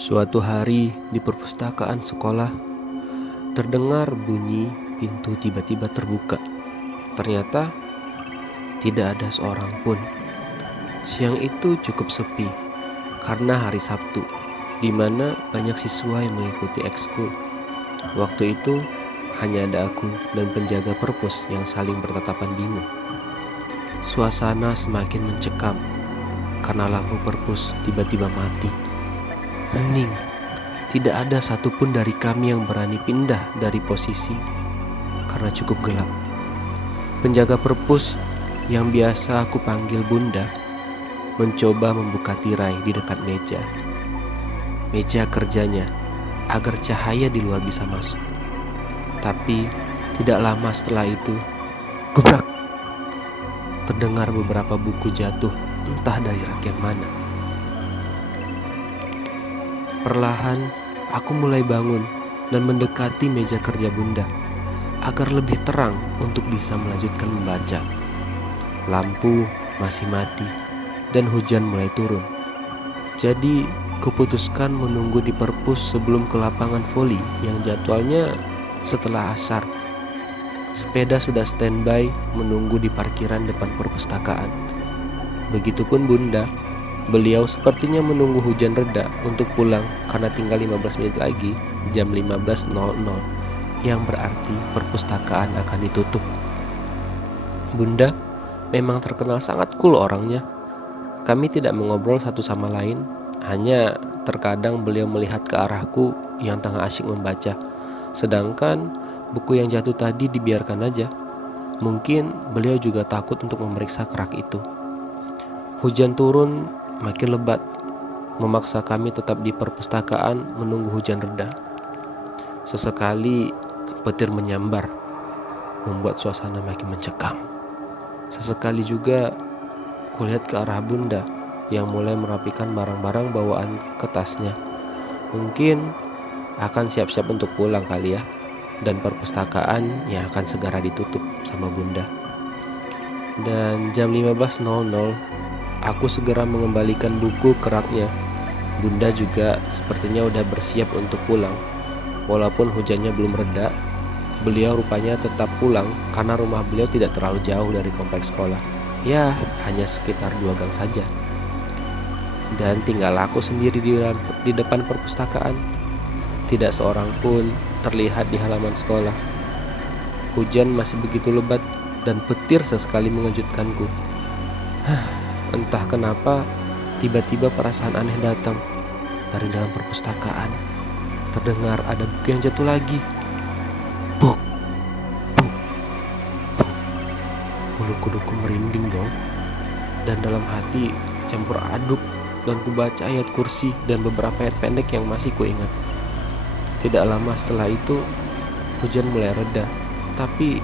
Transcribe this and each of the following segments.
Suatu hari di perpustakaan sekolah, terdengar bunyi pintu tiba-tiba terbuka. Ternyata tidak ada seorang pun. Siang itu cukup sepi karena hari Sabtu, di mana banyak siswa yang mengikuti ekskul. Waktu itu hanya ada aku dan penjaga perpus yang saling bertatapan bingung. Suasana semakin mencekam karena lampu perpus tiba-tiba mati. Hening. Tidak ada satupun dari kami yang berani pindah dari posisi karena cukup gelap. Penjaga perpus yang biasa aku panggil Bunda mencoba membuka tirai di dekat meja kerjanya agar cahaya di luar bisa masuk. Tapi tidak lama setelah itu, gebrak, terdengar beberapa buku jatuh entah dari rak yang mana. Perlahan aku mulai bangun dan mendekati meja kerja Bunda agar lebih terang untuk bisa melanjutkan membaca. Lampu masih mati dan hujan mulai turun. Jadi kuputuskan menunggu di perpus sebelum ke lapangan voli yang jadwalnya setelah asar. Sepeda sudah standby menunggu di parkiran depan perpustakaan. Begitupun Bunda. Beliau sepertinya menunggu hujan reda untuk pulang karena tinggal 15 menit lagi jam 15.00 yang berarti perpustakaan akan ditutup. Bunda memang terkenal sangat cool orangnya. Kami tidak mengobrol satu sama lain, hanya terkadang beliau melihat ke arahku yang tengah asyik membaca. Sedangkan buku yang jatuh tadi dibiarkan aja. Mungkin beliau juga takut untuk memeriksa kerak itu. Hujan turun makin lebat, memaksa kami tetap di perpustakaan menunggu hujan reda. Sesekali petir menyambar, membuat suasana makin mencekam. Sesekali juga kulihat ke arah Bunda yang mulai merapikan barang-barang bawaan ke tasnya. Mungkin akan siap-siap untuk pulang kali ya, dan perpustakaan yang akan segera ditutup sama Bunda. Dan jam 15.00 aku segera mengembalikan buku ke raknya. Bunda juga sepertinya udah bersiap untuk pulang. Walaupun hujannya belum reda, beliau rupanya tetap pulang karena rumah beliau tidak terlalu jauh dari kompleks sekolah. Ya, hanya sekitar 2 gang saja. Dan tinggal aku sendiri di depan perpustakaan. Tidak seorang pun terlihat di halaman sekolah. Hujan masih begitu lebat dan petir sesekali mengejutkanku. Entah kenapa, tiba-tiba perasaan aneh datang. Dari dalam perpustakaan, terdengar ada buku yang jatuh lagi. Buk, buk, buk. Bulu kuduku merinding dong. Dan dalam hati campur aduk dan kubaca ayat kursi dan beberapa ayat pendek yang masih kuingat. Tidak lama setelah itu, hujan mulai reda. Tapi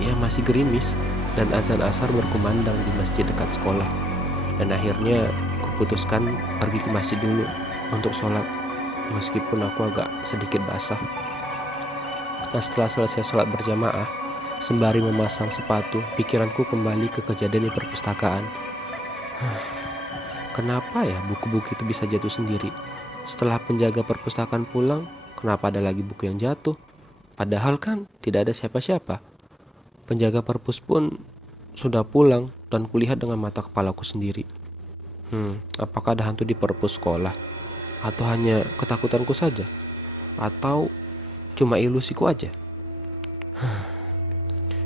ya masih gerimis dan azan asar berkumandang di masjid dekat sekolah. Dan akhirnya kuputuskan pergi ke masjid dulu untuk sholat, meskipun aku agak sedikit basah. Nah, setelah selesai sholat berjamaah, sembari memasang sepatu, pikiranku kembali ke kejadian di perpustakaan. Kenapa ya buku-buku itu bisa jatuh sendiri? Setelah penjaga perpustakaan pulang, kenapa ada lagi buku yang jatuh? Padahal kan tidak ada siapa-siapa. Penjaga perpus pun sudah pulang dan kulihat dengan mata kepalaku sendiri. Apakah ada hantu di perpus sekolah? Atau hanya ketakutanku saja? Atau cuma ilusiku aja?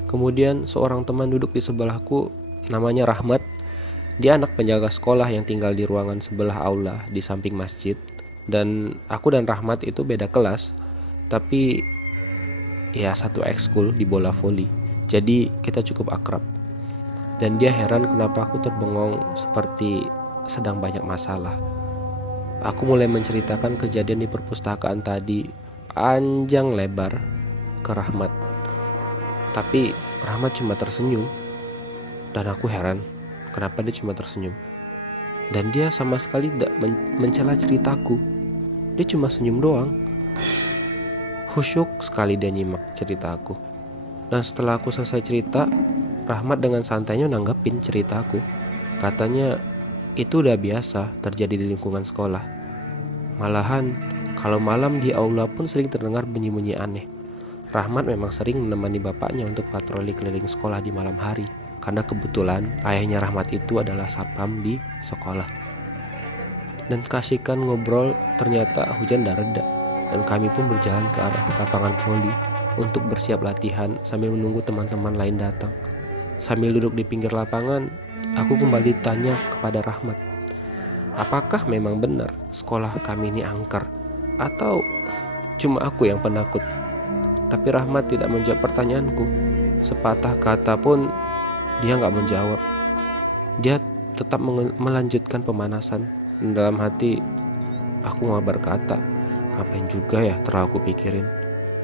Kemudian seorang teman duduk di sebelahku, namanya Rahmat. Dia anak penjaga sekolah yang tinggal di ruangan sebelah aula di samping masjid. Dan aku dan Rahmat itu beda kelas, tapi ya satu ekskul di bola voli. Jadi kita cukup akrab. Dan dia heran kenapa aku terbengong seperti sedang banyak masalah. Aku mulai menceritakan kejadian di perpustakaan tadi panjang lebar ke Rahmat. Tapi Rahmat cuma tersenyum. Dan aku heran kenapa dia cuma tersenyum. Dan dia sama sekali tidak mencela ceritaku. Dia cuma senyum doang. Khusyuk sekali dia nyimak ceritaku. Dan setelah aku selesai cerita, Rahmat dengan santainya nanggapin ceritaku. Katanya itu udah biasa terjadi di lingkungan sekolah. Malahan kalau malam di aula pun sering terdengar bunyi-bunyi aneh. Rahmat memang sering menemani bapaknya untuk patroli keliling sekolah di malam hari, karena kebetulan ayahnya Rahmat itu adalah satpam di sekolah. Dan kasihkan ngobrol, ternyata hujan dah reda, dan kami pun berjalan ke arah lapangan voli untuk bersiap latihan sambil menunggu teman-teman lain datang. Sambil duduk di pinggir lapangan, aku kembali tanya kepada Rahmat, apakah memang benar sekolah kami ini angker? Atau cuma aku yang penakut? Tapi Rahmat tidak menjawab pertanyaanku. Sepatah kata pun dia nggak menjawab. Dia tetap melanjutkan pemanasan. Dan dalam hati aku mau berkata, ngapain juga ya terlalu aku pikirin.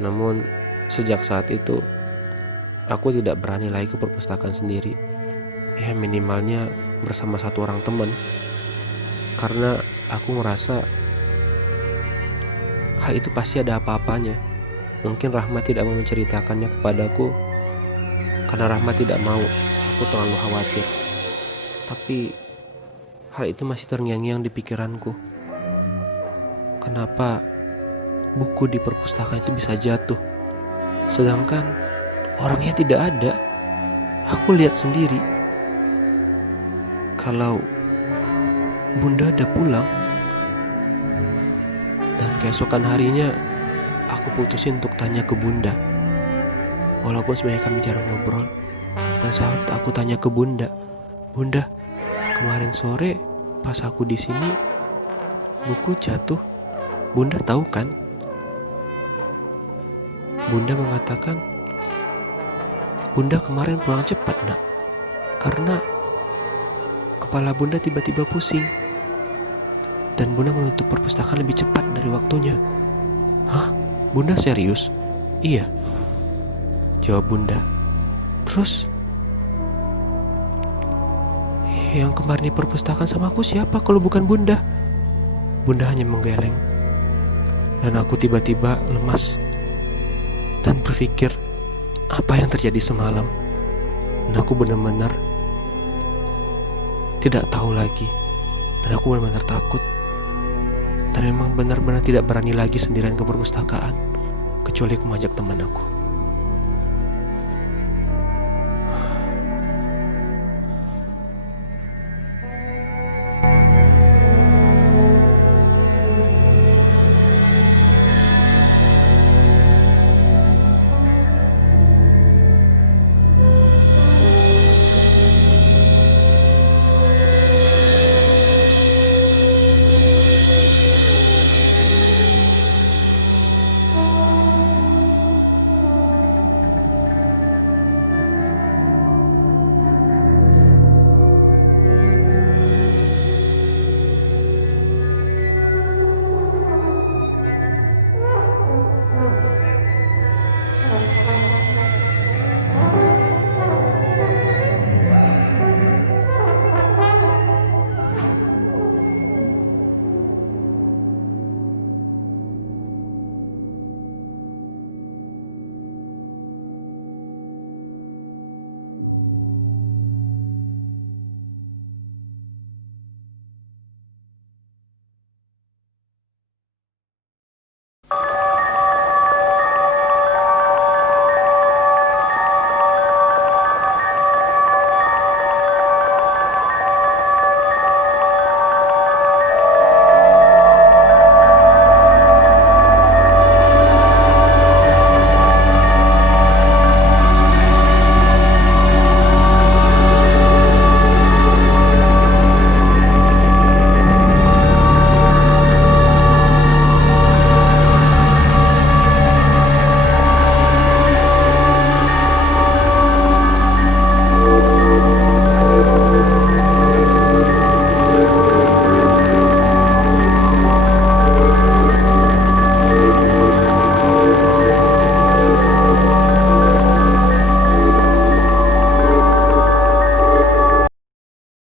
Namun sejak saat itu aku tidak berani lagi ke perpustakaan sendiri. Ya minimalnya bersama satu orang teman. Karena aku merasa hal itu pasti ada apa-apanya. Mungkin Rahmat tidak mau menceritakannya kepadaku karena Rahmat tidak mau aku terlalu khawatir. Tapi hal itu masih terngiang-ngiang di pikiranku. Kenapa buku di perpustakaan itu bisa jatuh, sedangkan orangnya tidak ada? Aku lihat sendiri kalau Bunda ada pulang. Dan keesokan harinya aku putusin untuk tanya ke Bunda. Walaupun sebenarnya kami jarang ngobrol. Dan saat aku tanya ke Bunda, Bunda, kemarin sore pas aku di sini buku jatuh. Bunda tahu kan? Bunda mengatakan, Bunda kemarin pulang cepat, Nak. Karena kepala Bunda tiba-tiba pusing. Dan Bunda menutup perpustakaan lebih cepat dari waktunya. Hah? Bunda serius? Iya, jawab Bunda. Terus yang kemarin di perpustakaan sama aku siapa kalau bukan Bunda? Bunda hanya menggeleng. Dan aku tiba-tiba lemas dan berpikir, apa yang terjadi semalam? Dan aku benar-benar tidak tahu lagi. Dan aku benar-benar takut. Dan memang benar-benar tidak berani lagi sendirian ke perpustakaan, kecuali aku mengajak teman aku.